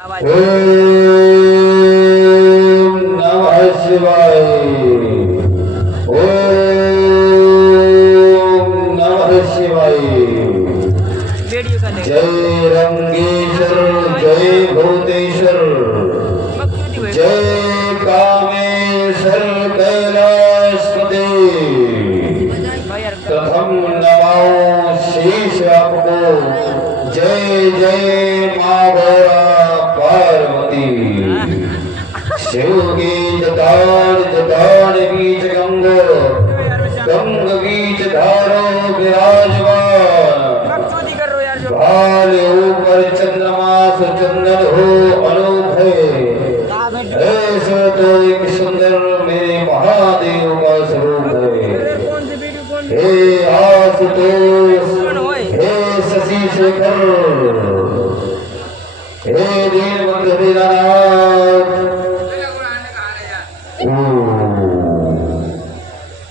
ओम नमः शिवाय। ओम नमः शिवाय। जय रंगेश्वर, जय भूतेश्वर, जय कामेश्वर कैलाशपति। प्रथम नमो शीश आपको। जय जय माँ गौरा पार्वती। शिव की जटार जटार बीच गंग, गंग बीच धारो विराजमान। भाले ऊपर चंद्रमा से चंदन हो अनूप है। ऐसा तो एक सुंदर मेरे महादेव का स्वरूप है। हे आशुतोष, हे शशि शेखर, हे दीनबंधु दीनानाथ।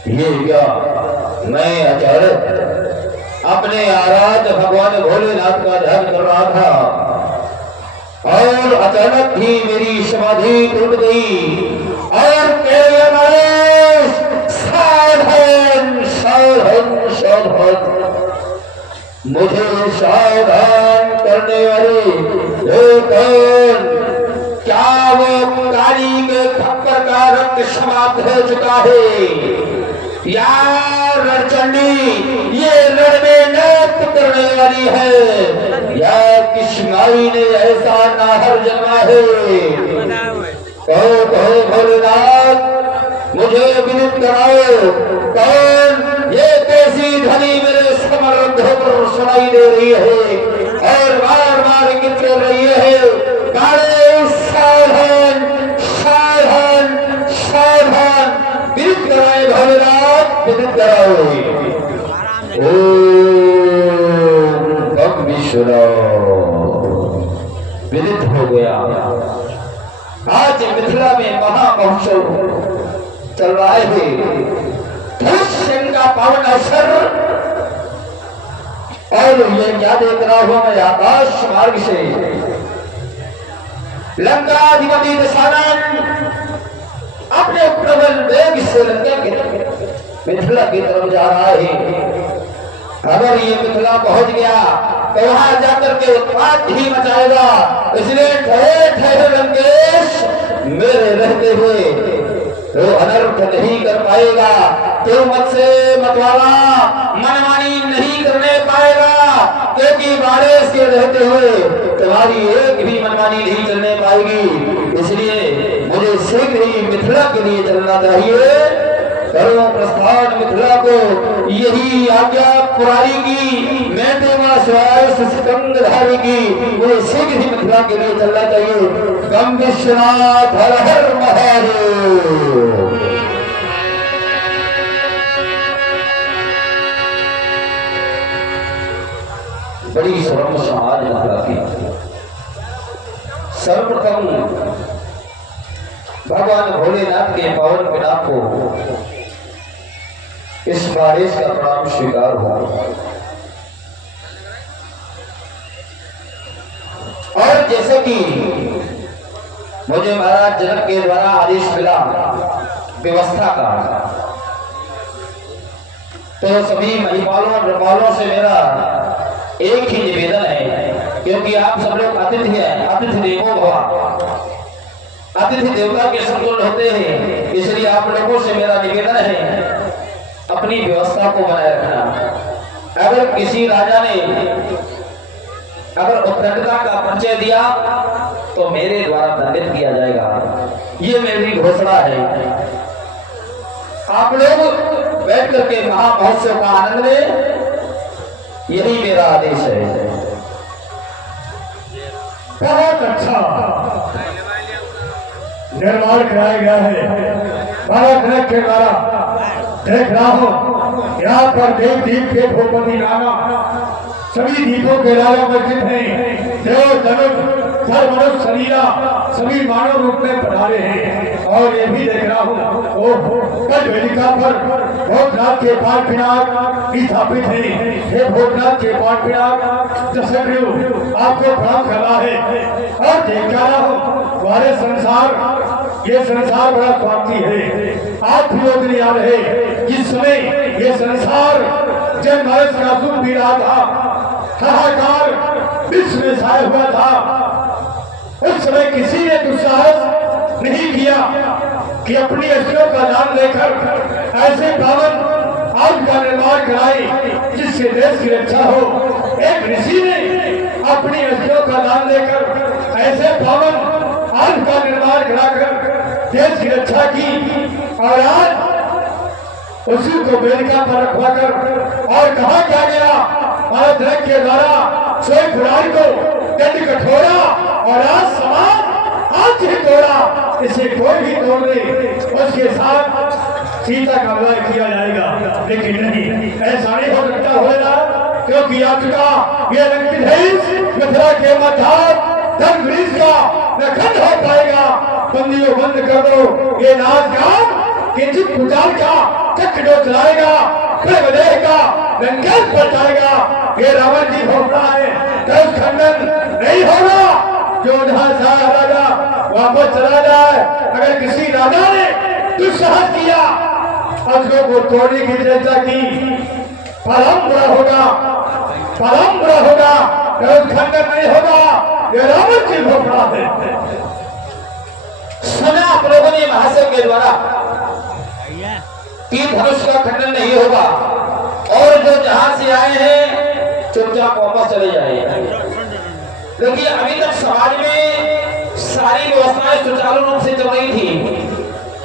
ये क्या, मैं अचानक अपने आराध्य भगवान भोलेनाथ का ध्यान कर रहा था और अचानक ही मेरी समाधि टूट गई और सावधान सावधान सावधान, मुझे सावधान करने वाले कौन? क्या वो काली के खप्पर का रक्त समाप्त हो चुका है या रणचंडी ये रण में नृत्य करने वाली है या किस माई ने ऐसा नाहर जन्मा है? कहो भोलेनाथ, मुझे विदित कराओ कौन ये कैसी ध्वनि मेरे समर्थ पर सुनाई दे रही है और बार बार इंगित कर रही है? काले सावधान सावधान सावधान, विदित कराए भोलेनाथ, विदित कराओ। ओम विदित हो गया। आज मिथिला में महामहोत्सव चल रहा है। धनुष का पावन अवसर और ये क्या देख रहा हूं मैं? आकाश मार्ग से लंकाधिपति दशानन अपने प्रबल वेग से लंका के मिथिला की तरफ जा रहा है। अगर ये मिथिला पहुंच गया तो वहां जाकर के उत्पात ही मचाएगा। इसलिए ठहरे ठहरे लंकेश, मेरे रहते हुए तो अनर्थ नहीं कर पाएगा। तो मुझसे मतवाला मनमानी नहीं करने पाएगा, क्योंकि बारिश के रहते हुए तुम्हारी एक भी मनमानी नहीं चलने पाएगी। इसलिए मुझे शीघ्र ही मिथिला के लिए चलना चाहिए। करो प्रस्थान मिथिला को, यही आज्ञा पुरारी की, मैं देवा श्वास सिकंदधारी की। मुझे शीघ्र ही मिथिला के लिए चलना चाहिए। गम विश्वनाथ हर हर महादेव। बड़ी शर्म समाज मिथिला की। सर्वप्रथम भगवान भोलेनाथ के पावन पिता को इस बारिश का प्रणाम स्वीकार हुआ और जैसे कि मुझे महाराज जनक के द्वारा आदेश मिला व्यवस्था का, तो सभी महिपालों और रपालों से मेरा एक ही निवेदन है, क्योंकि आप सब लोग अतिथि हैं, अतिथि देवो भव, अतिथि देवता के समतुल्य होते हैं। इसलिए आप लोगों से मेरा निवेदन है, अपनी व्यवस्था को बनाए रखना। अगर किसी राजा ने अगर उत्तरदाता का परिचय दिया तो मेरे द्वारा दंडित किया जाएगा। ये मेरी घोषणा है। आप लोग बैठ करके महामहोत्सव का आनंद लें, यही मेरा आदेश है। बहुत अच्छा निर्माण कराया गया है भारत रथ के द्वारा। देख रहा हूँ यहाँ पर देव दीप के भूपति नाना सभी दीपों के लाल उपस्थित हैं। देव धनुष धर्म मनुष्य शरीरा सभी मानव रूप में पधारे हैं। और ये भी देख रहा हूँ कल वेदिका पर भोजनाथ के पाठ पिनाक स्थापित है। हे भोजनाथ के पाठ पिनाक दशग्रीव आपको प्रणाम करना है और देखा रहा हूँ तुम्हारे संसार, ये संसार बड़ा स्वार्थी है। आप भी लोग नहीं आ रहे जिस समय ये संसार जब हमारे सरासुर पी रहा था, हाहाकार विश्व में छाया हुआ था, उस समय किसी ने दुस्साहस नहीं किया कि अपनी अस्थियों का दान लेकर ऐसे पावन आग का निर्माण कराए जिससे देश की रक्षा हो। एक ऋषि ने अपनी अस्थियों का दान लेकर ऐसे पावन आग का निर्माण कराकर देश की रक्षा की और आज उसी को वेदिका पर रखवाकर और कहा क्या गया भारत रंग के द्वारा सोई पुराण को दंड कठोरा और आज समाज आज ही तोड़ा, इसे कोई भी तोड़ दे उसके साथ सीता का विवाह किया जाएगा। लेकिन नहीं, ऐसा नहीं हो सकता होगा क्योंकि आ चुका ये लंकित मथुरा के मध्यात धन वृक्ष का न खंड हो पाएगा। बंदियों बंद कर दो ये नाच गान किंचित पुकार का चक्र चलाएगा, प्रदेह का रंगेल पलटाएगा। ये रावण जी भोगना है दस खंडन नहीं होगा। जो राजा वापस चला जाए, अगर किसी राजा ने दुस्साहस किया अस्त्रों को तोड़ने की चर्चा की, परम बुरा होगा, परम बुरा होगा, दस खंडन नहीं होगा। ये रावण जी भोगना है। सुना आप लोगों ने महाशय के द्वारा कि धनुष का खंडन नहीं होगा और जो जहां से आए हैं चुपचाप वापस चले जाए। देखिए अभी तक समाज में सारी व्यवस्थाएं सुचारू रूप से चल रही थी,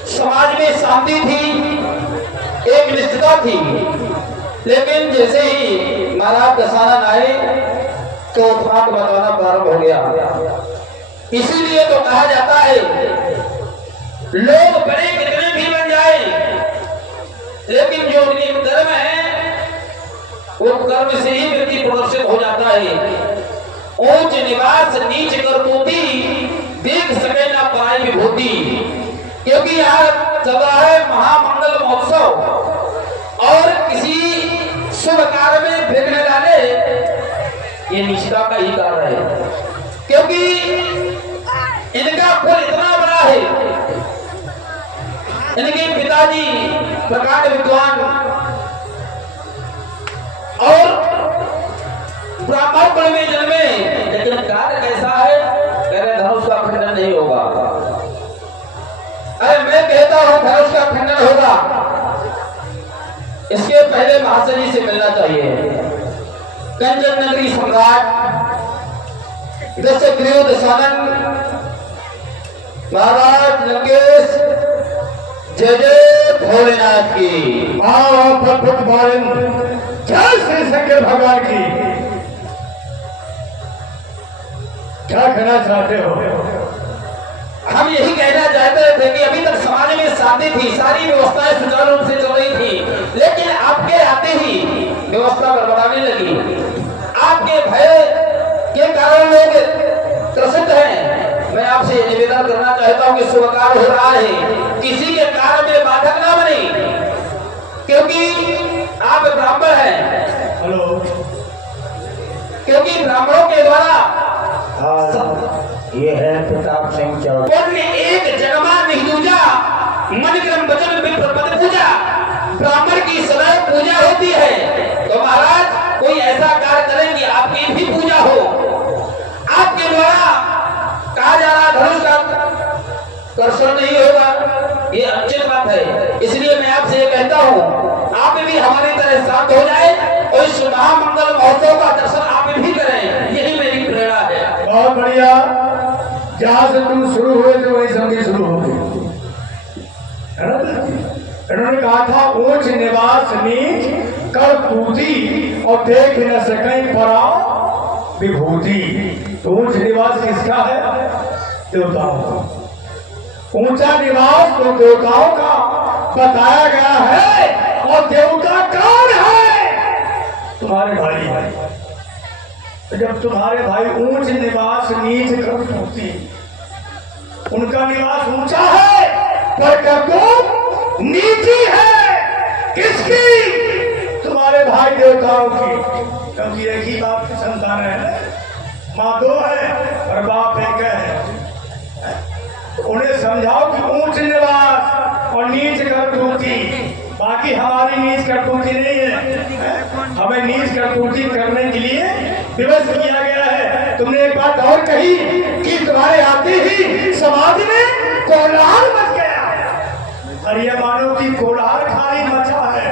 समाज में शांति थी, एक निष्ठता थी। लेकिन जैसे ही महाराज दशहरा आए तो उत्पात मचाना प्रारंभ हो गया। इसीलिए तो कहा जाता है लोग बड़े कितने भी बन जाए लेकिन जो उनके कर्म है वो कर्म से ही व्यक्ति प्रदर्शित हो जाता है। ऊंच निवास नीच करतूती देख सके ना पराई विभूति। क्योंकि यहाँ चल रहा है महामंगल महोत्सव और किसी शुभ कार्य में विघ्न डाले ये निष्ठा का ही कार्य है। क्योंकि इनका फल इतना बड़ा है, इनके पिताजी प्रकांड विद्वान और ब्राह्मण कुल में जन्मे, लेकिन कार्य कैसा है, कह रहे धनुष का खंडन नहीं होगा। अरे मैं कहता हूं धनुष का खंडन होगा, इसके पहले महाशय जी से मिलना चाहिए। कंचन नगरी सम्राट दशग्रीव दशानन महाराज लंकेश जय जय भोलेनाथ की, अद्भुत बालन जय श्री शंकर भगवान की। क्या कहना चाहते हो? हम यही कहना चाहते थे कि अभी तक समाज में शांति थी, सारी व्यवस्थाएं सुचारू रूप से चल रही थी, लेकिन आपके आते ही व्यवस्था गड़बड़ाने लगी। आपके भय के कारण लोग त्रसित हैं। मैं आपसे निवेदन करना चाहता हूं कि शुभ कार्य हो रहा है, किसी के कार्य में बाधक ना बने, क्योंकि आप ब्राह्मण हैं। हेलो, क्योंकि ब्राह्मणों के द्वारा ये है प्रताप सिंह चौधरी। एक जगमा नहीं दूजा मन क्रम वचन विप्र पद पूजा, ब्राह्मण की सदैव पूजा होती है। तो महाराज कोई ऐसा कार्य करें कि आपकी भी पूजा हो। आपके द्वारा कहा जा रहा धनुष का कर्षण नहीं होगा, ये अच्छी बात है। इसलिए मैं आपसे ये कहता हूँ आप भी हमारी तरह शांत हो जाए और इस महामंगल महोत्सव का दर्शन आप भी करें, यही मेरी प्रेरणा है। बहुत बढ़िया, जहां से तुम शुरू हुए थे वही संगी शुरू हो गई। इन्होंने कहा था ऊंच निवास नीच कर पूती और देख न सके परा विभूति। तो ऊंच निवास किसका है? देवताओं का। ऊंचा निवास तो देवताओं का बताया गया है। और देवता कौन है? तुम्हारे भाई है। जब तुम्हारे भाई ऊंच निवास नीच कर पूती, उनका निवास ऊंचा है पर करतूत नीची है। किसकी? तुम्हारे भाई देवताओं की। क्योंकि एक ही बाप की संतान है। माँ दो है और बाप एक है। उन्हें समझाओ कि ऊंच निवास और नीच करतूती, बाकी हमारी नीच करतूती नहीं है। हमें नीच करतूती करने के लिए विवश किया गया है। तुमने एक बात और कही कि तुम्हारे आते ही समाज में कोलाहल मच गया। और ये मानो कि कोलाहल खाली मचा है,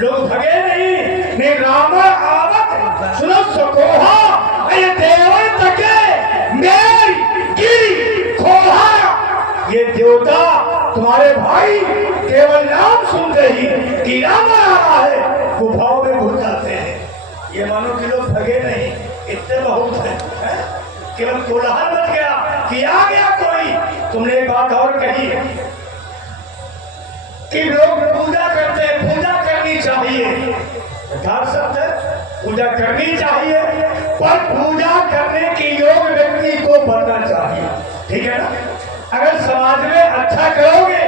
लोग भगे नहीं राम आवत सुनो सकोहा ये देवर तके मेरी गिरी खोहा। ये देवता तुम्हारे भाई केवल नाम सुनते ही कि राम आ रहा है वो भाव में घुस जाते हैं। ये मानो कि लोग भगे नहीं, इतने बहुत है, केवल कोलाहल मच गया कि आ गया कोई। तुमने एक बात और कही कि लोग पूजा करते हैं, पूजा करनी चाहिए, शब्द है पूजा करनी चाहिए, पर पूजा करने के योग व्यक्ति को बनना चाहिए। ठीक है ना? अगर समाज में अच्छा करोगे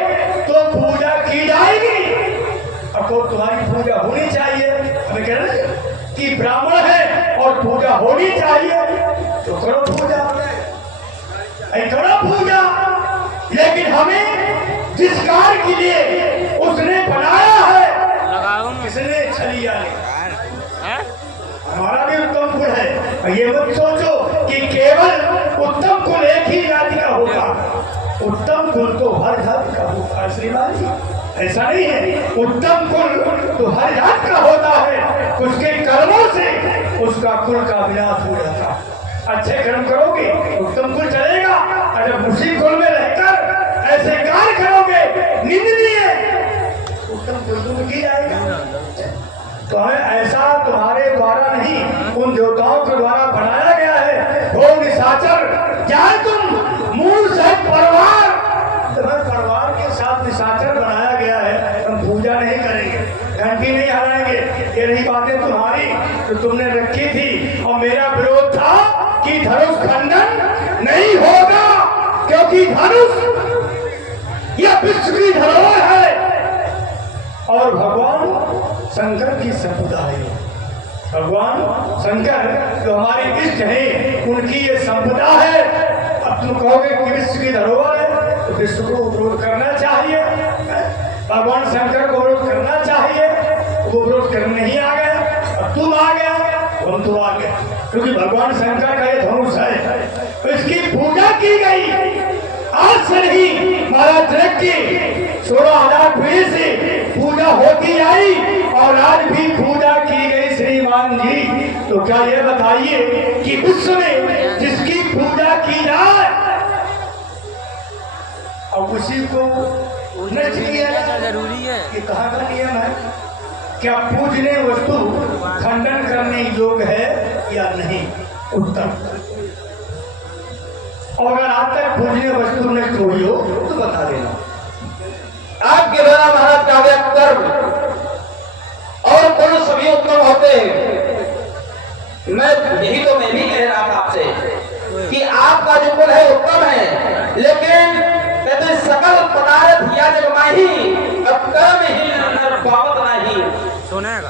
तो पूजा की जाएगी और तो तुम्हारी पूजा होनी चाहिए। हमें कह रहे हैं कि ब्राह्मण है और पूजा होनी चाहिए तो करो पूजा, करो पूजा। लेकिन हमें जिस कार्य के लिए उसने बनाया है, किसने छलिया ने, हमारा भी उत्तम कुल है। ये मत सोचो कि केवल उत्तम कुल एक ही जाति का होगा, उत्तम कुल तो हर जाति का होता है श्रीमान जी, ऐसा नहीं है। उत्तम कुल तो हर जाति का होता है, उसके कर्मों से उसका कुल का विनाश हो जाता है। अच्छे कर्म करोगे उत्तम कुल चलेगा, और जब उसी कुल में रहकर ऐसे कार्य करोगे निंदनीय, उत्तम कुल तुम की जाएगा। तो हमें ऐसा तुम्हारे द्वारा नहीं, उन देवताओं के द्वारा बनाया गया है। हो निशाचर चाहे तुम मूल सहित परिवार, तुम्हें परिवार के साथ निशाचर बनाया गया है। हम पूजा नहीं करेंगे, घंटी नहीं हराएंगे, ये रही बातें तुम्हारी तो तुमने रखी थी। और मेरा विरोध था कि धनुष खंडन नहीं होगा, क्योंकि धनुष यह विश्व की धरोहर है और भगवान शंकर की संपदा है। भगवान शंकर जो हमारे इष्ट हैं उनकी ये संपदा है। अब तुम कहोगे कि विश्व की धरोहर है तो विश्व को विरोध करना चाहिए, भगवान शंकर को विरोध करना चाहिए, वो विरोध करने नहीं आ गए और तुम आ गए, हम तो आ गए, क्योंकि भगवान शंकर का ये धनुष है तो इसकी पूजा की गई। आज से नहीं, महाराज जनक की 16,000 पीढ़ी से पूजा होती आई और आज भी पूजा की गई श्रीमान जी। तो क्या ये बताइए कि विश्व में जिसकी पूजा की जाए और उसी को नष्ट किया जाए, जरूरी है। ये कहाँ का नियम है? क्या पूजनीय वस्तु खंडन करने योग्य है या नहीं? उत्तर। और अगर आज तक पूजनीय वस्तु नष्ट हुई हो तो बता देना। आपके द्वारा महाराज का व्यक्त कर्म और कुल सभी उत्तम होते हैं। मैं भी कह रहा था आपसे कि आपका जो कुल है उत्तम है, लेकिन कहते सकल पदार्थ या जग माही अब कर्म ही नर पावत नहीं, सुना है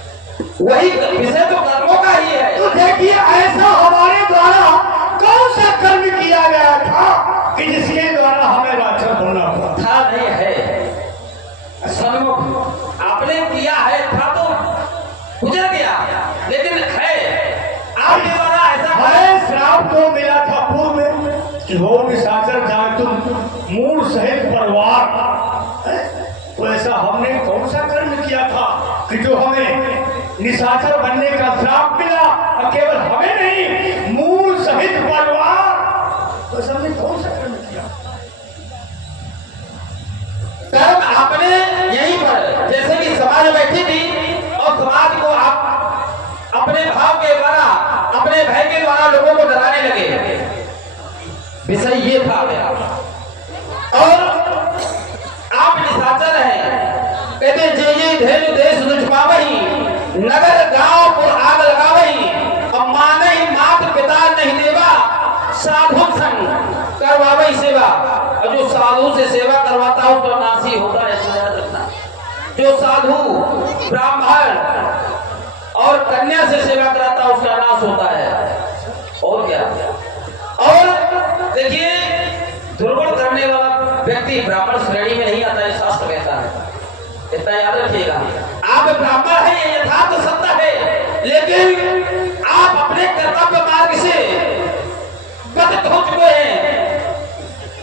वही विषय तो कर्मों का ही है। तो देखिए ऐसा हमारे द्वारा कौन सा कर्म किया गया था कि जिसके द्वारा हमें राक्षस बनना पड़ा था? नहीं है सन्मुख आपने किया है, था तो गुजर गया, लेकिन है आपके द्वारा ऐसा हमें श्राप तो मिला था पूर्व में कि हो निशाचर जाए तुम मूल सहित परिवार। तो ऐसा हमने कौन सा कर्म किया था कि जो हमें निशाचर बनने का श्राप मिला, और केवल हमें नहीं मूल सहित परिवार। तो हमने कौन सा कर्म किया? कर्म आपने यहीं पर, जैसे कि समाज बैठी थी और समाज को आप अपने भाव के द्वारा, अपने भय के द्वारा लोगों को डराने लगे, विषय ये था। और आप निशाचर हैं, कहते जे धैर्य देश लुचपावही, नगर गांव को आग लगावही, अब मानई मात पिता नहीं देवा, साधु संग करवावही सेवा। और जो साधु से सेवा करवाता हो तो नासी होता है, ऐसा याद रखना। जो साधु ब्राह्मण और कन्या से सेवा कराता उसका नाश होता है। और क्या? देखिए, दुर्गुण करने वाला व्यक्ति ब्राह्मण श्रेणी में नहीं आता है, शास्त्र कहता है, इतना याद रखिएगा। आप ब्राह्मण हैं, ये यथार्थ सत्य है, लेकिन आप अपने कर्तव्य मार्ग से पतित हो चुके हैं,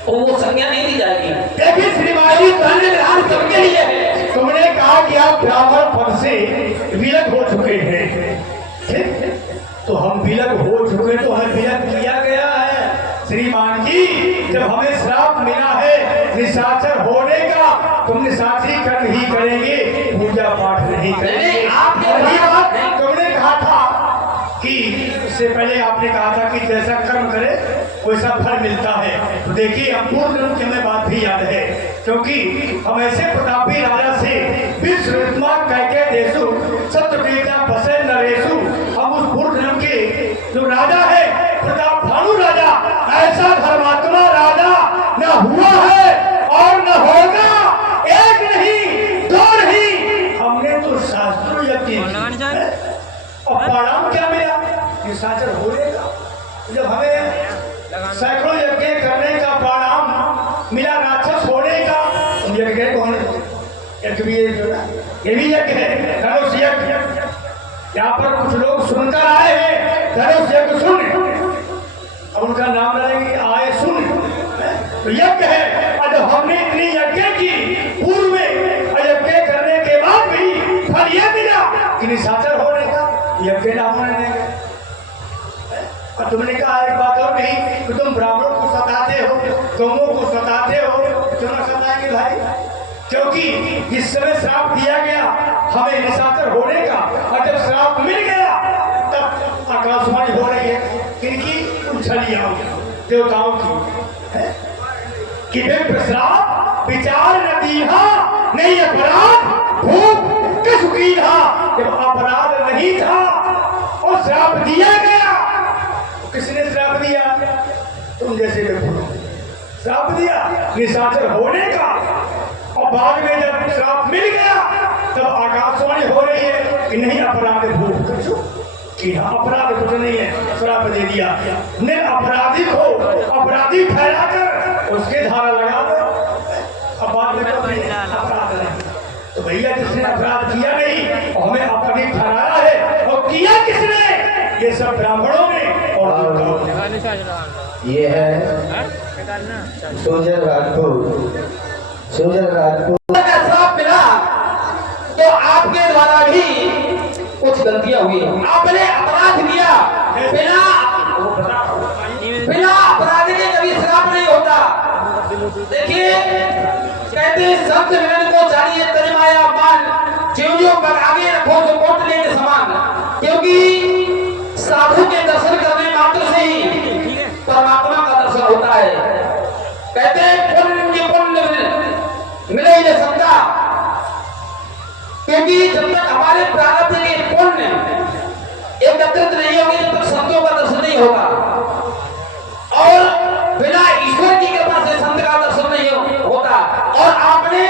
तो वो संज्ञा नहीं दी जाएगी। देखिए श्रीमान जी, दंड विधान सबके लिए है। तुमने कहा कि आप ब्राह्मण पद से विलग हो चुके हैं, ठीक? तो हम विलग हो चुके, तो हमें विलग किया गया है श्रीमान जी। जब हमें श्राप मिला है निशाचर होने का, तुम निशाची कर्म ही करेंगे, पूजा पाठ नहीं करेंगे। वही बात तुमने कहा था कि इससे पहले आपने कहा था कि जैसा कर्म करे वैसा फल मिलता है। तो देखिए, हम पूर्व जन्म की हमें बात भी याद है, क्योंकि हम ऐसे प्रतापी राजा से विश्वमा कह के देशु सत्यवेदा बसे नरेशु, हम उस पूर्व जन्म के जो राजा है प्रताप भानु राजा, ऐसा धर्मात्मा राजा न हुआ है और न होगा। एक नहीं, दो नहीं, हमने तो शास्त्रों यज्ञ और परिणाम क्या मिला? निशाचर होने का। जब हमें सैकड़ों यज्ञ करने का परिणाम मिला राक्षस होने का, यज्ञ कौन? यज्ञ भी ये भी यज्ञ है, धनुष यज्ञ। यहाँ पर कुछ लोग सुनकर आए हैं, धनुष यज्ञ सुन, अब उनका नाम डालेंगे, आए सुन, तो यज्ञ है। और जब हमने इतनी यज्ञ की पूर्व में, यज्ञ करने के बाद भी फल यह मिला कि निशाचर होने का, यज्ञ नाम होने देंगे। और तुमने कहा एक बात और नहीं कि तुम ब्राह्मणों को सताते हो, तुमों को सताते हो, क्यों सताएंगे भाई? क्योंकि जिस समय श्राप दिया गया हमें निशाचर होने का, और जब श्राप मिल गया तब आकाशवाणी हो रही है किनकी? उछलियां देवताओं की है कि वे श्राप विचार न दीहा नहीं अपराध भूख कसुकीहा। जब अपराध नहीं था और श्राप दिया गया, किसने श्राप दिया? तुम जैसे श्राप दिया निशाचर होने का, और बाद में जब श्राप मिल गया तब आकाशवाणी हो रही है कि नहीं अपराध भूख कि अपराध कुछ नहीं है, श्राप दे दिया। ने अपराधी को अपराधी ठहराकर उसके धारा लगा दो, अब बात में अपराध नहीं। तो भैया जिसने अपराध किया नहीं और हमें अपराधी ठहराया है, और किया किसने? ये सब ब्राह्मणों ने। और ये है सुजन राजपूत। सुजन राजपूत का श्राप मिला तो आपके द्वारा भी कुछ गलतियां हुई, आपने अपराध किया। बिना अपराध के कभी श्राप नहीं होता। देखिए, कहते संत मिलन को जानिए तन माया मान, ज्यों पर आगे रखो तो कोटले के समान। क्योंकि साधु के दर्शन करने मात्र से ही परमात्मा का दर्शन होता है। कहते हैं पुण्य मिले ही नहीं सकता, क्योंकि जब तक हमारे प्रारब्ध के पुण्य एकत्रित नहीं होंगे तब तक संतों का दर्शन नहीं होगा, और बिना ईश्वर की कृपा से संत का दर्शन नहीं होता। और आपने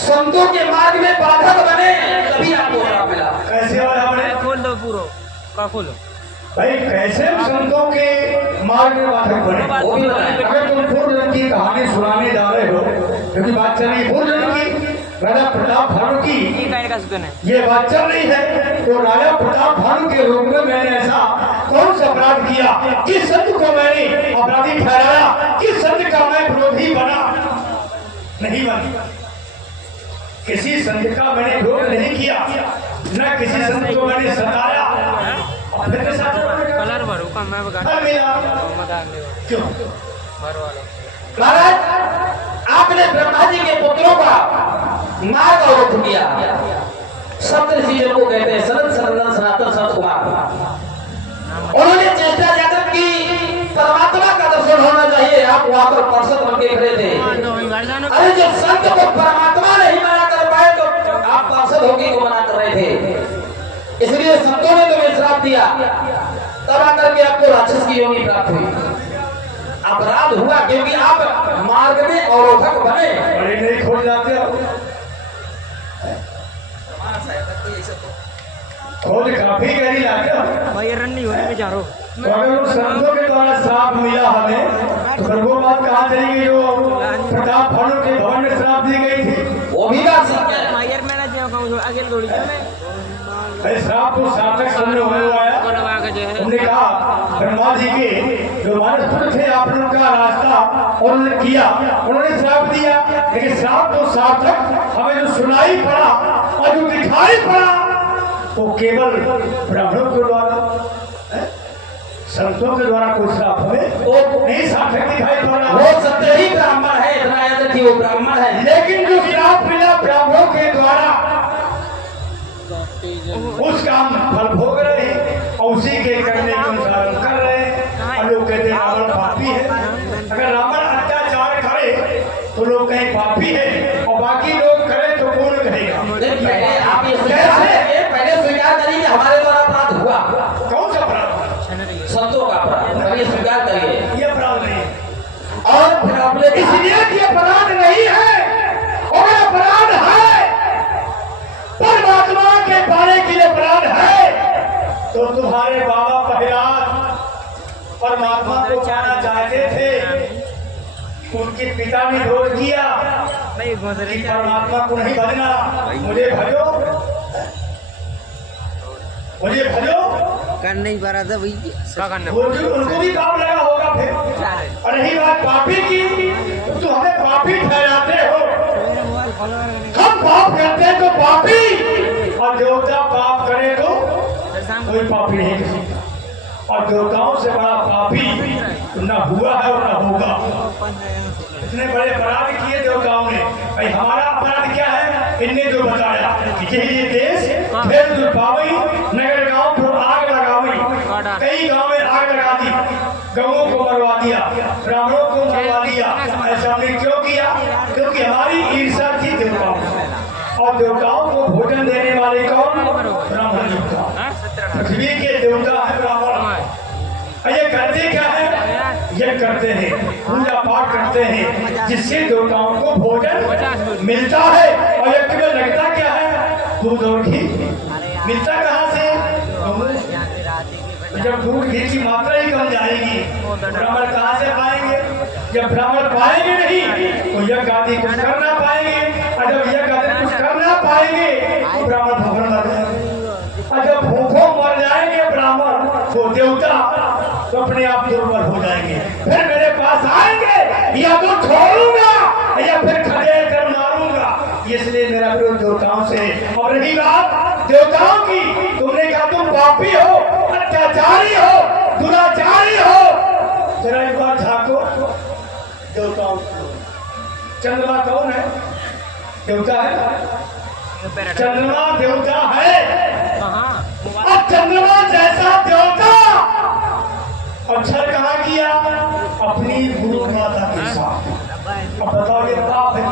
संतों के मार्ग में बाधक बने तभी आपको श्राप मिला। कैसे आपने खोल दो पूरा का खोलो भाई, कैसे संतों के मार्ग में बाधक बने? अगर तुम पूर्व की कहानी सुनाने जा रहे हो, क्योंकि बात चल रही है पूर्व की, राजा प्रताप भानु की ये बात चल रही है, तो राजा प्रताप भानु के रूप में मैंने ऐसा कौन सा अपराध किया, किस संत को मैंने अपराधी ठहराया, किस संत का मैं विरोधी बना? नहीं बना, किसी संत का मैंने विरोध नहीं किया, न किसी संत को मैंने सताया। कलर भरो का मैं क्यों? महाराज, आपने ब्रह्मा जी के पुत्रों का मार्ग अवरुद्ध किया। सप्तऋषि को कहते हैं सनत सनंदन सनातन संत कुमार। उन्होंने चेष्टा जाकर की परमात्मा का दर्शन होना चाहिए, आप वहां पर पार्षद बन के खड़े थे। अरे जब संत को परमात्मा नहीं मना कर पाए तो आप पार्षद होके को मना कर रहे थे। इसलिए संतों ने तुम्हें श्राप दिया, तब आकर के आपको राक्षस की योनि प्राप्त हुई। अपराध हुआ क्योंकि आप मार्ग में अवरोधक बने। नहीं खोल जाते हो, खोज काफी गहरी लाते हो भाई, रन नहीं होने में जा रहा हूं। तो अगर उन संतों के द्वारा श्राप मिला हमें, तो श्राप को सार्थक समझ आया। उन्होंने कहा ब्रह्मा जी के जो मानस पुत्र थे आप लोगों का रास्ता और उन्होंने किया, उन्होंने श्राप दिया, लेकिन श्राप को सार्थक हमें जो सुनाई पड़ा और जो दिखाई पड़ा वो केवल ब्राह्मणों के द्वारा, संतों के द्वारा कोई श्राप हमें वो नहीं सार्थक दिखाई पड़ रहा। वो सत्य ही ब्राह्मण है, इतना याद रखिए वो ब्राह्मण है। लेकिन जो श्राप मिला ब्राह्मणों के द्वारा उस काम फल भोग रहे हैं और उसी के करने के अनुसार कर रहे हैं। और लोग कहते हैं रावण पापी है। अगर रावण अत्याचार करे तो लोग कहें पापी है और बाकी लोग करें तो कौन कहेगा? पहले आप ये पहले स्वीकार करिए कि हमारे द्वारा अपराध हुआ। कौन सा अपराध? संतों का अपराध, पहले स्वीकार करिए। ये अपराध नहीं और फिर आपने इसलिए कि अपराध नहीं है और अपराध है परमात्मा के पाने के लिए अपराध है। तो तुम्हारे बाबा प्रहलाद परमात्मा को पाना चाहते थे, उनके पिता ने विरोध किया कि परमात्मा को नहीं भजना, मुझे भजो, मुझे भजो। कर नहीं पा रहा था भाई, क्या करना? उनको भी काम लगा होगा फिर। और रही बात पापी की, तो हमें पापी ठहराते हो। हम पाप करते हैं तो पापी, और देवता पाप करे तो कोई पापी नहीं किसी का। और देवताओं से बड़ा पापी न हुआ है और न होगा। इतने बड़े अपराध किए देवताओं ने। भाई हमारा अपराध क्या है? इनने जो बताया कि ये देश फिर दुर्भावी नगर गांव पर आग लगावी, कई गांव में आग लगा दी, गौओं को मरवा दिया, ब्राह्मणों को मरवा दिया। ऐसा हमने क्यों किया? क्योंकि हमारी ईर्ष्या थी देवताओं से। और देवताओं को भोजन देने वाले कौन? ब्राह्मण देवता। पृथ्वी के देवता है ब्राह्मण। ये करते क्या है? ये करते हैं पूजा पाठ करते हैं जिससे देवताओं को भोजन मिलता है। और यज्ञ में लगता क्या है? दूध और घी। मिलता कहाँ से? जब दूध घी की मात्रा ही कम जाएगी ब्राह्मण कहाँ से पाएंगे? जब ब्राह्मण पाएंगे नहीं तो यज्ञ आदि कुछ कर ना पाएंगे, और जब यज्ञ आदि कुछ कर ना पाएंगे तो ब्राह्मण भूखों मर जाएंगे। और जब भूखों मर जाएंगे ब्राह्मण तो देवता तो अपने आप दुर्बल हो जाएंगे, फिर मेरे पास आएंगे, या तो छोड़ूंगा या फिर खड़े कर मारूंगा। इसलिए मेरा विरोध देवताओं से। और रही बात देवताओं की, तुमने कहा तुम पापी हो, अत्याचारी हो, दुराचारी हो। जरा एक बार झांको देवताओं। चंद्रमा कौन है? देवता है। चंद्रमा देवता है। और चंद्रमा जैसा देवता और छल कहाँ किया? अपनी गुरु माता के साथ। अब बताओ ये पाप है?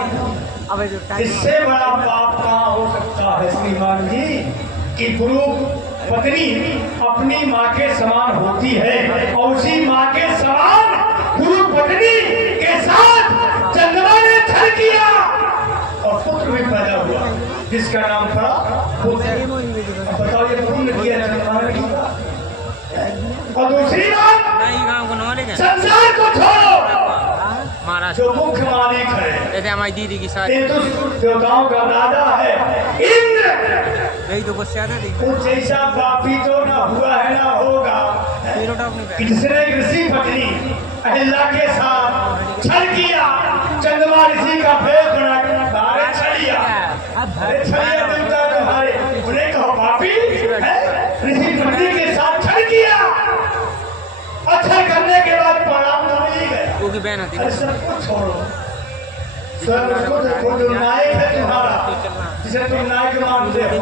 इससे बड़ा पाप कहाँ हो सकता है श्रीमान जी कि गुरु पत्नी अपनी माँ के समान होती है और उसी माँ के समान गुरु पत्नी के साथ चंद्रमा ने छल किया और पुत्र भी पैदा हुआ जिसका नाम था पुत्र। बताओ ये पुण्य किया चंद्रमा ने किया। और दूसरी बात संसार को छोड़ो, जो मुख्य मालिक है जैसे हमारी दीदी की शादी, देवताओं का राजा है इंद्र। यही तो कुछ ज्यादा थी। उस जैसा पापी तो ना हुआ है ना होगा जिसने ऋषि पत्नी अहिल्या के साथ छल किया। चंद्रमा ऋषि का भेद बनाकर बाहर छलिया। अरे छलिया देवता तुम्हारे, उन्हें कहो पापी ऋषि पत्नी के साथ छल किया। अच्छा करने के बाद परिणाम तो मिल गया। वो की बहन थी। अरे सब कुछ छोड़ो, स्वयं उसको देखो जो नायक है तुम्हारा, जिसे तुम नायक मानते हो।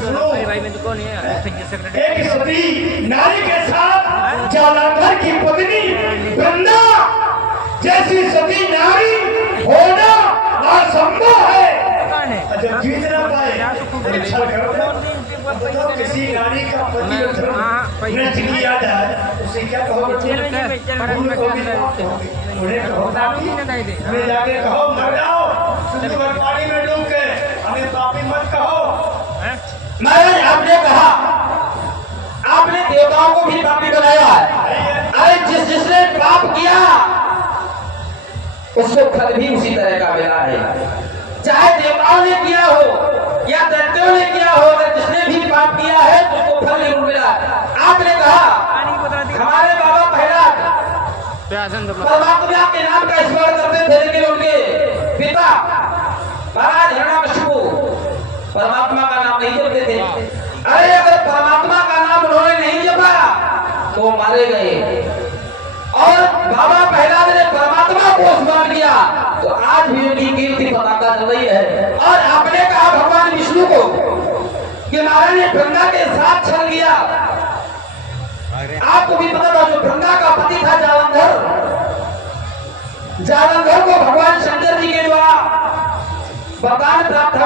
सुनो, एक सती नारी के साथ जालंधर की पत्नी वृंदा जैसी सती नारी होना असंभव है। जब जीत ना पाए अच्छा करो। बताओ किसी नारी का पति नृत्य किया जाए उसे क्या कहोगे? उन्हें कहो पापी, हमें जाके कहो मर जाओ, तुम पानी में डूब गए, हमें पापी मत कहो। महाराज आपने कहा, आपने देवताओं को भी पापी बनाया है। अरे जिसने पाप किया उसको फल भी उसी तरह का मिला है, चाहे देवताओं ने किया हो या दैत्यों ने किया हो, अगर जिसने भी पाप किया है तो उसको फल जरूर मिला। आपने कहा हमारे बाबा पहला परमात्मा के नाम का स्मरण करते थे, लेकिन उनके पिता महाराज हिरण्यकशिपु परमात्मा का नाम नहीं जपते थे। अरे अगर परमात्मा का नाम उन्होंने नहीं जपा तो मारे गए, और बाबा प्रहलाद ने परमात्मा को स्मरण किया तो आज भी उनकी कीर्ति पताका चल रही है। और आपने कहा भगवान विष्णु को कि महाराज ने गंगा के साथ छल किया। आपको भी पता था जो गंगा का पति था जालंधर, जालंधर को भगवान शंकर जी के द्वारा वरदान प्राप्त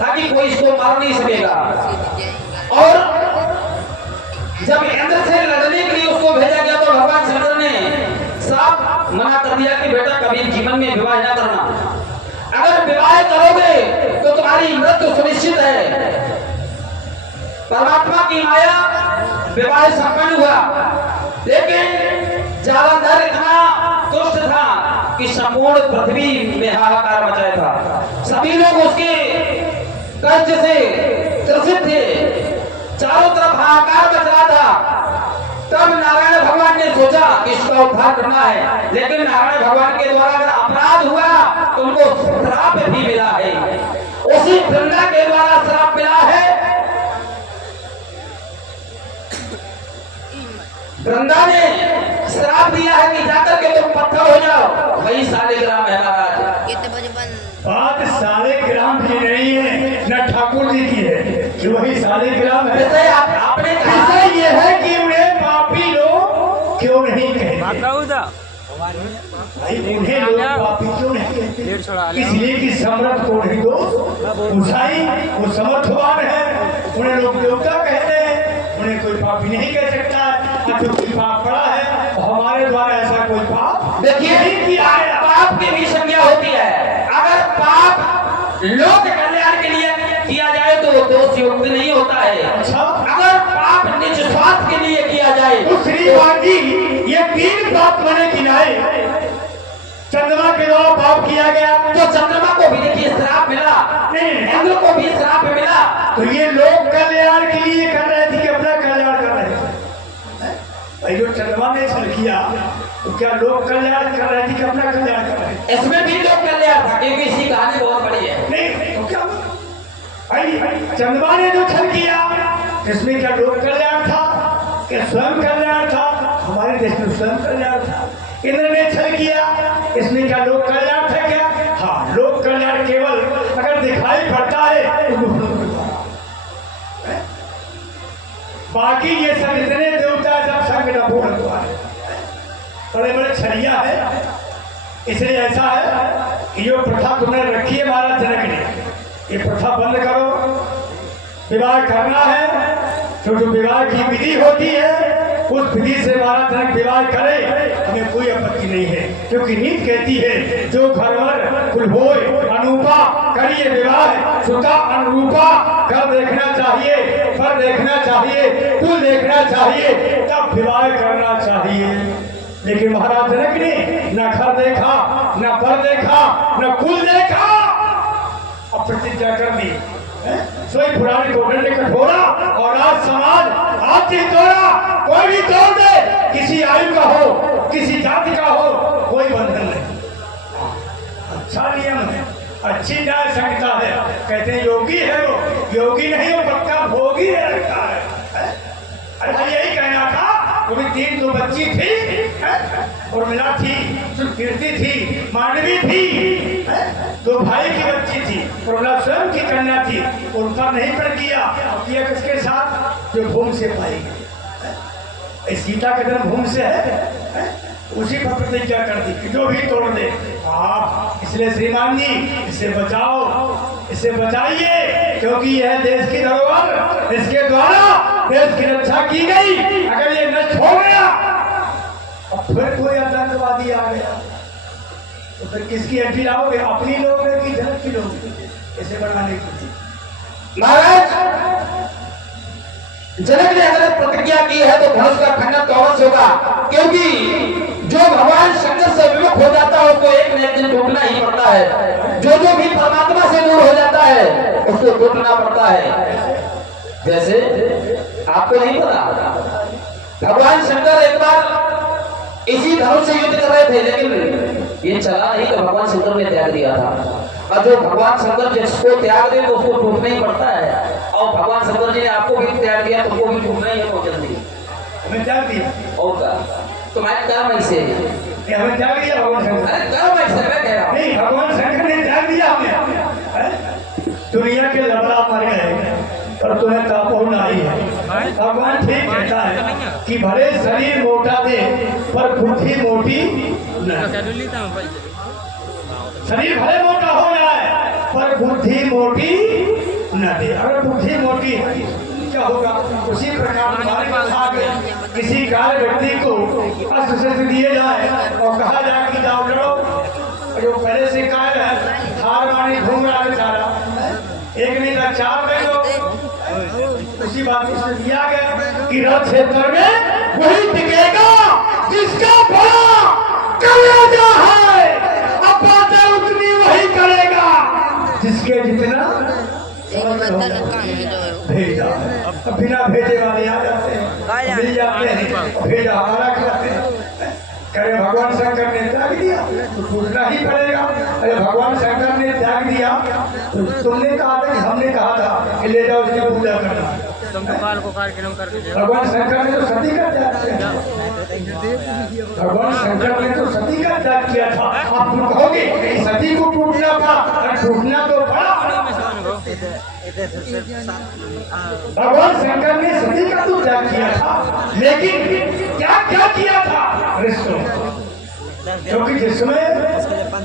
था कि कोई इसको मार नहीं सकेगा, और जब इंद्र से लड़ने के लिए उसको भेजा गया तो भगवान शंकर ने साफ मना कर दिया कि बेटा कभी जीवन में विवाह न करना, अगर विवाह करोगे तो तुम्हारी मृत्यु सुनिश्चित है। परमात्मा की माया विवाह संपन्न हुआ, लेकिन जालंधर इतना दुष्ट था कि संपूर्ण पृथ्वी में हाहाकार मचाया था। सभी लोग उसके कष्ट से त्रसित थे, चारों तरफ हाहाकार मच रहा था। तब नारायण भगवान ने सोचा कि इसका उद्धार करना है, लेकिन नारायण भगवान के द्वारा अगर अपराध हुआ तो उनको श्राप भी मिला है। उसी गंगा के द्वारा श्राप मिला है। गंगा ने श्राप दिया है कि जाकर के तुम पत्थर हो जाओ। वही शालिग्राम है महाराज। बात शालिग्राम की नहीं है, न ठाकुर जी की है कि वही शालिग्राम है। जैसे आपने कहा ये है कि उन्हें पापी लोग क्यों नहीं कहते, भाई उन्हें लोग पापी क्यों नहीं कहते? इसलिए कि समर्थ को नहीं दो उसाई, वो समर्थवान है, उन्हें लोग देवता कहते हैं, उन्हें कोई पापी नहीं कह सकता। जो कोई पाप पड़ा है हमारे द्वारा ऐसा कोई पाप देखिए कि पाप की भी संज्ञा होती है। अगर पाप लोक कल्याण के लिए किया जाए तो वो दोष युक्त नहीं होता है। अच्छा, अगर पाप निज स्वार्थ के लिए किया जाए तो श्रीमान जी ये 3 पाप मैंने गिनाए। चंद्रमा के द्वारा पाप किया गया तो चंद्रमा को भी देखिए श्राप मिला, इंद्र को भी श्राप मिला। तो ये लोक कल्याण के लिए कर रहे थे कि अपना कल्याण कर रहे थे? भाई जो चंद्रमा ने छल किया तो क्या लोक कल्याण कर रहे थे कि अपना कल्याण कर रहे थे? इसमें भी लोक कल्याण था, क्योंकि इसकी कहानी बहुत बड़ी है। नहीं तो क्या भाई चंद्रमा ने जो छल किया इसमें क्या लोक कल्याण था, क्या स्वयं कल्याण था? हमारे देश में स्वयं कल्याण था। इंद्र ने छल किया, इसमें क्या लोक कल्याण था क्या? हाँ, लोक कल्याण केवल अगर दिखाई पड़ता है तो बाकी ये सब इतने देवता सब संग न पूर्ण हुआ है, बड़े बड़े छलिया है। इसलिए ऐसा है कि जो प्रथा तुमने रखी है महाराज जनक ने, ये प्रथा बंद करो। विवाह करना है तो जो विवाह की विधि होती है उस विधि से महाराज जनक विवाह करे, हमें कोई आपत्ति नहीं है। क्योंकि नीति कहती है जो घरवर कुलभोय अनुपा करिए विवाह, सुता अनुरूपा। घर देखना चाहिए, पर देखना चाहिए, कुल देखना चाहिए, तब विवाह करना चाहिए। लेकिन महाराज जनक ने न घर देखा, न पर देखा, न कुल देखा, अब प्रतिज्ञा कर दी। सोई पुरानी कोटन ने कठोरा और आज समाज आपकी तोड़ा। कोई भी तोड़ दे, किसी आयु का हो, किसी जाति का हो, कोई बंधन नहीं। अच्छा नियम है, अच्छी न्याय संहिता है। कहते हैं योगी है वो, योगी नहीं वो पक्का भोगी है रखता है। अरे यही कहना था। वो भी 3 तो बच्ची थी, उर्मिला थी, कीर्ति थी, मांडवी थी, 2 भाई की बच्ची थी, उर्मिला स्वयं की कन्या थी। उन पर नहीं पर किया, किया किसके साथ? जो भूमि से पाई गई। सीता का जन्म भूमि से है, उसी पर प्रतिज्ञा कर दी कि जो भी तोड़ दे आप। इसलिए श्रीमान जी इसे बचाओ, इसे बचाइए, क्योंकि यह देश की धरोहर, इसके द्वारा देश की रक्षा की गई। अगर ये नष्ट हो गया और फिर कोई आतंकवादी आ गया तो फिर किसकी हड्डी लाओगे? अपनी लोगे कि जनक की लोगे? इसे बढ़ाने की महाराज जनक ने अगर प्रतिज्ञा की है तो धनुष का खंडन तो अवश्य होगा, क्योंकि जो भगवान शंकर से विमुख हो जाता है उसको एक न एक दिन टूटना ही पड़ता है। जो भी परमात्मा से दूर हो जाता है उसको को टूटना पड़ता है। जैसे आपको नहीं पता, भगवान शंकर एक बार इसी धनुष से युद्ध कर रहे थे, लेकिन ये चला नहीं तो भगवान शंकर ने त्याग दिया था। और जो भगवान शंकर जिसको त्याग दे तो उसको टूटना ही पड़ता है। और भगवान शंकर जी ने आपको भी त्याग दिया तो वो भी टूटना ही है बहुत जल्दी। हमें त्याग दिया और क्या तुम्हारे कर्म ऐसे हमें त्याग दिया भगवान शंकर। अरे कर्म ऐसे मैं कह रहा हूँ नहीं, भगवान शंकर ने त्याग दिया हमें। दुनिया के लबड़ा मर गए पर तुम्हें तापोन आई है। भगवान ठीक कहता है कि भले शरीर मोटा दे पर बुद्धि मोटी न। शरीर भले मोटा हो जाए पर बुद्धि मोटी न दे। अगर बुद्धि मोटी क्या होगा? उसी प्रकार हमारे पास किसी कार्य व्यक्ति को अस्त्र शस्त्र दिए जाए और कहा जाए कि जाओ लड़ो, जो पहले से कार्य है हार मानी घूम रहा है बेचारा, एक नहीं था चार में लोग। उसी बात को दिया गया कि रथ क्षेत्र में वही टिकेगा जिसका बड़ा कलेजा है, अब बातें उतनी वही करेगा जिसके जितना भेजा। अब बिना भेजे वाले आ जाते हैं, मिल जाते हैं, भेजा हमारा करते हैं। करे भगवान शंकर ने त्याग दिया तो टूटना ही पड़ेगा। अरे भगवान शंकर ने त्याग दिया तो तुमने कहा था कि हमने कहा था कि ले जाओ उसकी पूजा करना। भगवान शंकर ने तो सती का त्याग किया। भगवान शंकर ने तो सती का त्याग किया था। आप कहोगे कि सती को टूटना था, टूटना तो पड़ा। भगवान शंकर ने सती का तो त्याग किया था, लेकिन क्या क्या किया था कृष्ण? क्योंकि जिसमें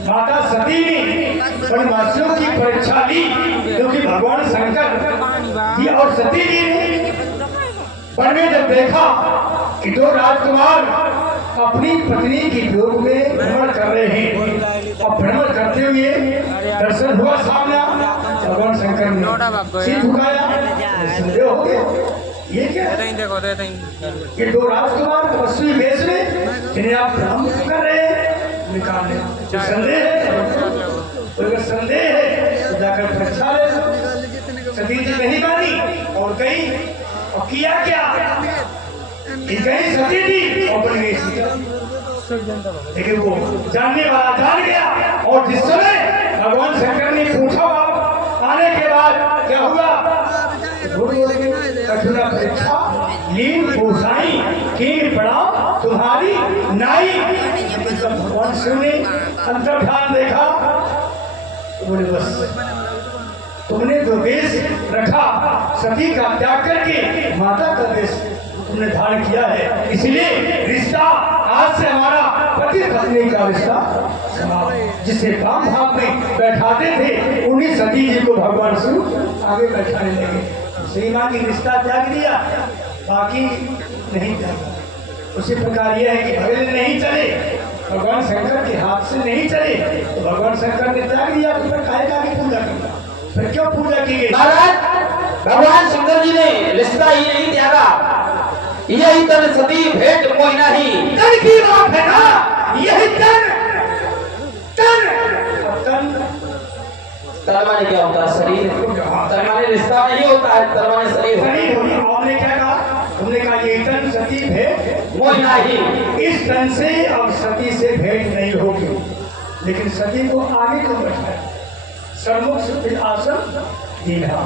माता सती ने वनवासियों की परीक्षा ली, क्योंकि भगवान शंकर जी और सती जी ने वन में जब देखा कि दो राजकुमार अपनी पत्नी की योग में भ्रमण कर रहे हैं और भ्रमण करते हुए दर्शन हुआ सामने, भगवान शंकर ने सिर झुकाया, संदेह हो गया ये क्या ये दो राजकुमार तपस्वी वेश में जिन्हें आप भ्रम कर रहे हैं निकालने संदेह है। संदेह है तो जाकर परीक्षा ले। सती जी नहीं मानी और कहीं और किया क्या कि कहीं सती जी और बन गई सीता। लेकिन वो जानने वाला जान गया। और जिस समय भगवान शंकर ने पूछा आने के बाद क्या हुआ? कठिन परीक्षा लीन पूछाई कीन पड़ा तुम्हारी नाई। भगवान शिव ने अंतर्ध्यान देखा, बोले बस तुमने जो वेश रखा सती का त्याग करके माता का वेश तुमने धारण किया है, इसलिए रिश्ता आज से हमारा पति पत्नी का रिश्ता समाप्त। जिसे वाम भाग में बैठाते थे उन्हीं सती जी को भगवान शिव आगे बैठाने लगे। श्रीमान की रिश्ता त्याग दिया, बाकी नहीं त्यागा। उसी प्रकार यह है कि भगवान नहीं चले, भगवान शंकर के हाथ से नहीं चले तो भगवान शंकर ने त्याग दिया तो फिर कायका की पूजा करना, फिर क्यों पूजा की गई? महाराज भगवान शंकर जी ने रिश्ता ही नहीं त्यागा, यही तन सती भेंट कोई नहीं। तन की बात है ना, यही तन तन माने क्या होता है? शरीर। तन माने रिश्ता नहीं होता है, तन माने शरीर। आपने क्या कहा? तुमने कहा ये तन सती भेंट कोई नहीं। इस तन से अब सती से भेंट नहीं होगी, लेकिन सती को आगे को बैठाया, सम्मुख आसन दीना।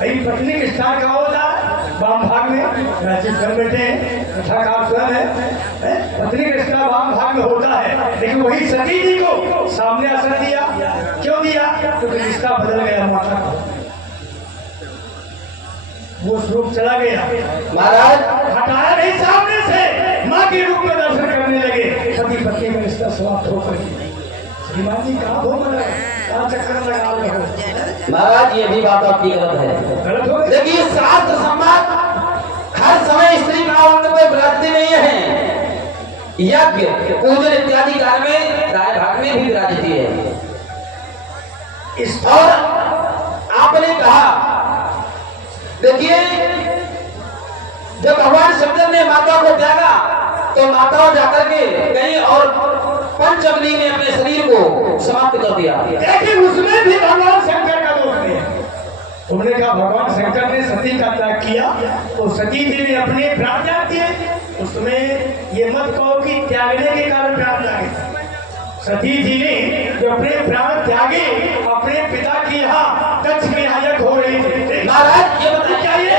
पत्नी के स्थान कहाँ होता है? वाम भाग में। राजीव कर बैठे हैं, कथाकार स्वयं है, पत्नी के स्थान वाम भाग में होता है, लेकिन वही सती जी को सामने आसन दिया। क्यों दिया? क्योंकि रिश्ता बदल गया माता का, वो स्वरूप चला गया। महाराज हटाया नहीं सामने से, माँ के रूप में दर्शन करने लगे। पति पत्नी में रिश्ता समाप्त होकर श्रीमान जी कहाँ हो कहाँ चक्कर लगा रहे हो? महाराज ये भी बात आपकी गलत है। गलत हो? देखिए शास्त्र सम्मत हर समय स्त्री भाव कोई विराजते नहीं है। यज्ञ पूजन इत्यादि कार्य में राय भाग में भी विराजती है। इस और आपने कहा, देखिए जब भगवान शंकर ने माता को त्यागा तो माता जाकर के कहीं और पंचअग्नि में अपने शरीर को समाप्त कर दिया। लेकिन उसमें भी भगवान शंकर का दोष नहीं है। उन्होंने कहा भगवान शंकर ने सती का त्याग किया तो सती जी ने अपने प्राण त्याग दिए। उसमें ये मत कहो कि त्यागने के कारण प्राण त्यागे। सती जी ने जो अपने प्राण त्यागे अपने पिता की यहाँ कच्छ में हाजत हो रही थी। महाराज ये बताइए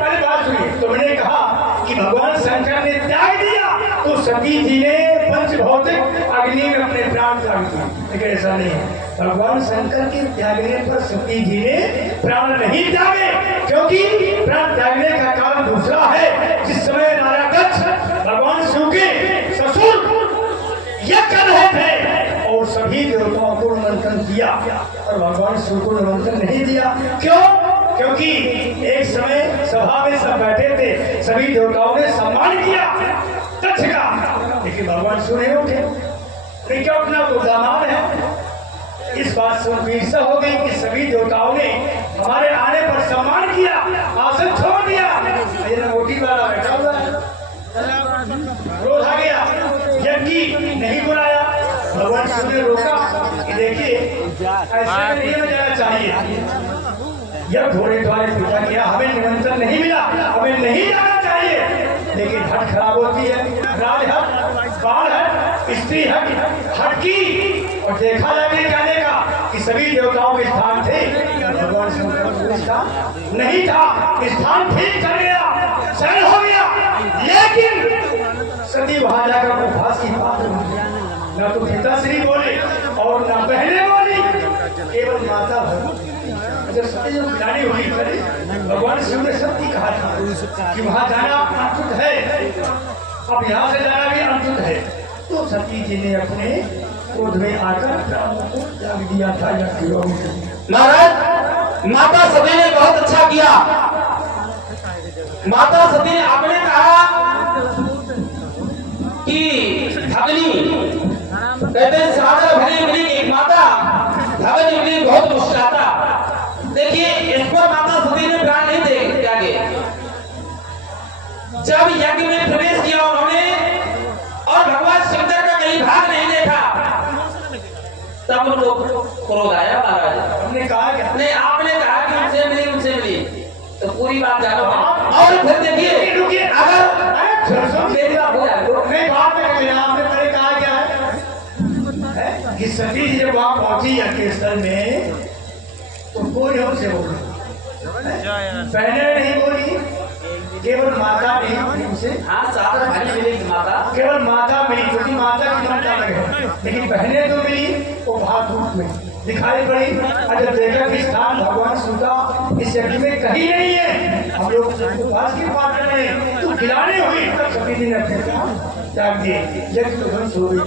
पहले बात सुनिए। तुमने कहा कि भगवान शंकर ने त्याग दिया तो सती जी ने पंचभौतिक अग्नि में अपने प्राण त्याग दिए, लेकिन ऐसा नहीं है। भगवान शंकर के त्यागने पर सती जी ने प्राण नहीं त्यागे, क्योंकि प्राण त्यागने का कारण दूसरा है। जिस समय नारायण भगवान शिव के ससुर यज्ञ कर रहे थे और सभी देवताओं को निमंत्रण दिया और भगवान शिव को निमंत्रण नहीं दिया। क्यों? क्योंकि एक समय सभा में सब बैठे थे, सभी देवताओं ने सम्मान किया कच्छ का, लेकिन भगवान शिव नहीं उठे। लेकिन अपना तो दामाद है। इस बात से ईर्ष्या हो गई कि सभी देवताओं ने हमारे आने पर सम्मान किया, आसन छोड़ दिया। ये मोटी वाला बैठा हुआ है, क्रोध आ गया, यज्ञ नहीं बुलाया। भगवान शिव ने रोका कि देखिए ऐसे में नहीं जाना चाहिए। यह घोड़े द्वारे पूछा गया, हमें निमंत्रण नहीं मिला, हमें नहीं जाना चाहिए। लेकिन हट खराब होती है, राज हट, बाल हट, स्त्री हट, हट की। और देखा जाने जाने का कि सभी देवताओं के स्थान थे, भगवान शंकर का नहीं था। स्थान ठीक कर गया, सरल हो गया, लेकिन सती वहां जाकर उपहास की पात्र बन गया। न तो पिताश्री बोले और न बहने बोली, केवल माता भर। जब सती जब मिलानी हुई भगवान शिव ने सती कहा था कि वहां जाना अनुचित है, अब यहाँ से जाना भी अनुचित है। तो सती जी ने अपने क्रोध में आकर प्राणों को त्याग दिया था। महाराज माता सती ने बहुत अच्छा किया। माता सती आपने कहा कि भगनी कहते हैं सागर भरी मिली एक माता, भगनी मिली बहुत मुस्कुराता। देखिए इस पर माता सती ने प्राण नहीं दे त्यागे। जब यज्ञ में प्रवेश किया उन्होंने और भगवान शंकर का कहीं भाग नहीं देखा, तब उनको क्रोध आया। महाराज हमने कहा क्या? नहीं, आपने कहा कि उनसे मिली तो पूरी बात जानो। और फिर देखिए अगर मेरी बात हो जाए तो नहीं, बात में कभी आपने पहले कहा क्या है कि सती जी जब वहां पहुंची यज्ञ स्थल में तो कोई हमसे बोले, बहने नहीं बोली, केवल माता नहीं बोली उनसे। हाँ सागर भरी मिली माता, केवल माता मिली, क्योंकि माता की ममता लगे, लेकिन बहने तो मिली वो भाग रूप में दिखाई पड़ी। और जब देखा कि स्थान भगवान शिव का इस यज्ञ में कहीं नहीं है, हम लोग उपवास की बात कर रहे हैं, तो खिलानी हुई तब सभी दिन अपने त्याग दिए, यज्ञ तो ध्वंस हो गई।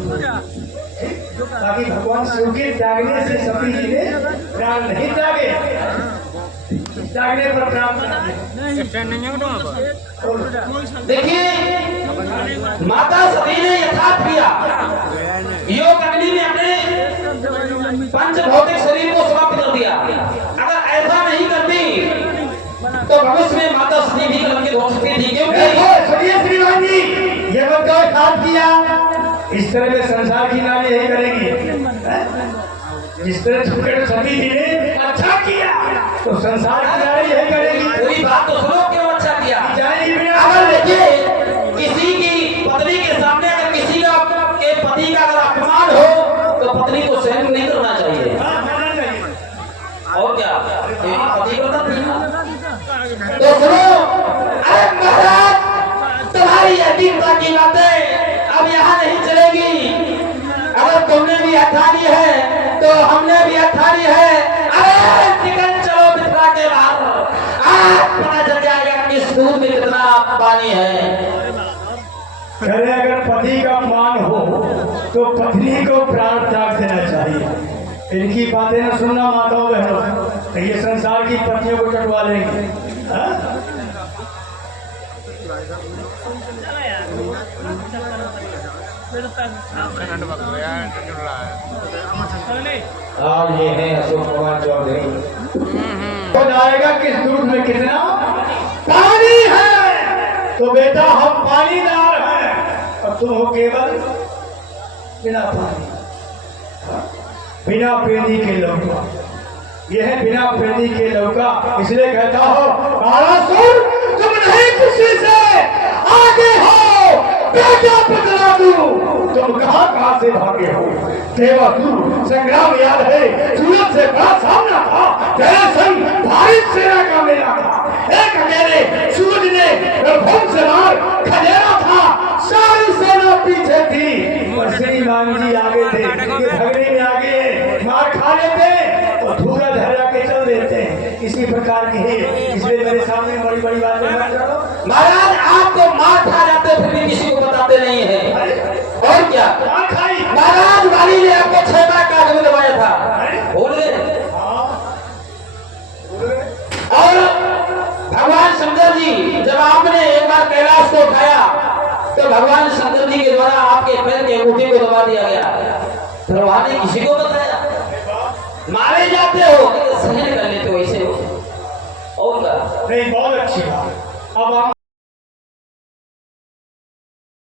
ताकि भगवान शिव के त्यागने से सती जी ने प्राण नहीं त्यागे, त्यागने पर प्राण देखिए माता सती ने यथार्थ किया। योग अग्नि में अपने पंच भौतिक शरीर को समाप्त कर दिया। अगर ऐसा नहीं करती तो भविष्य में माता सती भी कलंकित हो सकती थी। क्योंकि श्रीमान जी ये बता काम किया, इस तरह के संसार की नारी यही करेंगी। जिस तरह छुटकर सती जी ने अच्छा किया तो संसार की नारी यही करेगी। पूरी बात तो सुनो, क्यों अच्छा किया। जाएगी अगर देखिए किसी की पत्नी के सामने अगर किसी का के पति का अगर अपमान हो तो पत्नी को सहन नहीं करना चाहिए। और क्या पति को तो सुनो, अरे महाराज तुम्हारी अधीनता की बातें अब यहाँ नहीं चलेगी। अगर तुमने भी अठानी है तो हमने भी अठानी है। अरे निकल चलो मिथिला के बाहर, आज पता चल जाएगा कि इस दूध में कितना पानी है। अरे अगर पति का अपमान हो तो पत्नी को प्राण त्याग देना चाहिए। इनकी बातें न सुनना माताओं बहनों, तो ये संसार की पत्नियों को चटवा लेंगे। और ये है अशोक कुमार चौधरी। हो जाएगा कि इस दूध में कितना पानी है, तो बेटा हम पानीदार हैं और तुम हो केवल बिना पानी, बिना पेड़ी के लोग। यह बिना प्रेमी के लौका, इसलिए कहता हो कालासुर तुम नहीं किसी से आगे हो, बेटा बदला दूं, तुम कहां से भागे हो। देवासुर संग्राम याद है, सूरज से बड़ा सामना था, तेरे संग भारी सेना का मेला था, एक अकेले सूरज ने रणभूमि से मार खदेड़ा था, सारी सेना पीछे थी और श्रीमान जी आगे थे, ये झगड़े में आगे मार खा लेते तो धूरा धरा के चल देते हैं। इसी प्रकार की है, इसलिए मेरे सामने बड़ी बड़ी बातें मत करो। महाराज आप तो मार खा जाते फिर भी किसी को बताते नहीं है, और क्या मार खाई महाराज वाली ने आपको 6 बार काट में दबाया था, बोल गए। और भगवान शंकर जी जब आपने एक बार कैलाश को उठाया तो भगवान शंकर जी के द्वारा आपके पैर के अंगूठे को दबा दिया गया, फिर वहां ने किसी को बताया। मारे जाते हो सहन कर लेते हो, ऐसे हो और क्या। नहीं, बहुत अच्छी बात। अब आप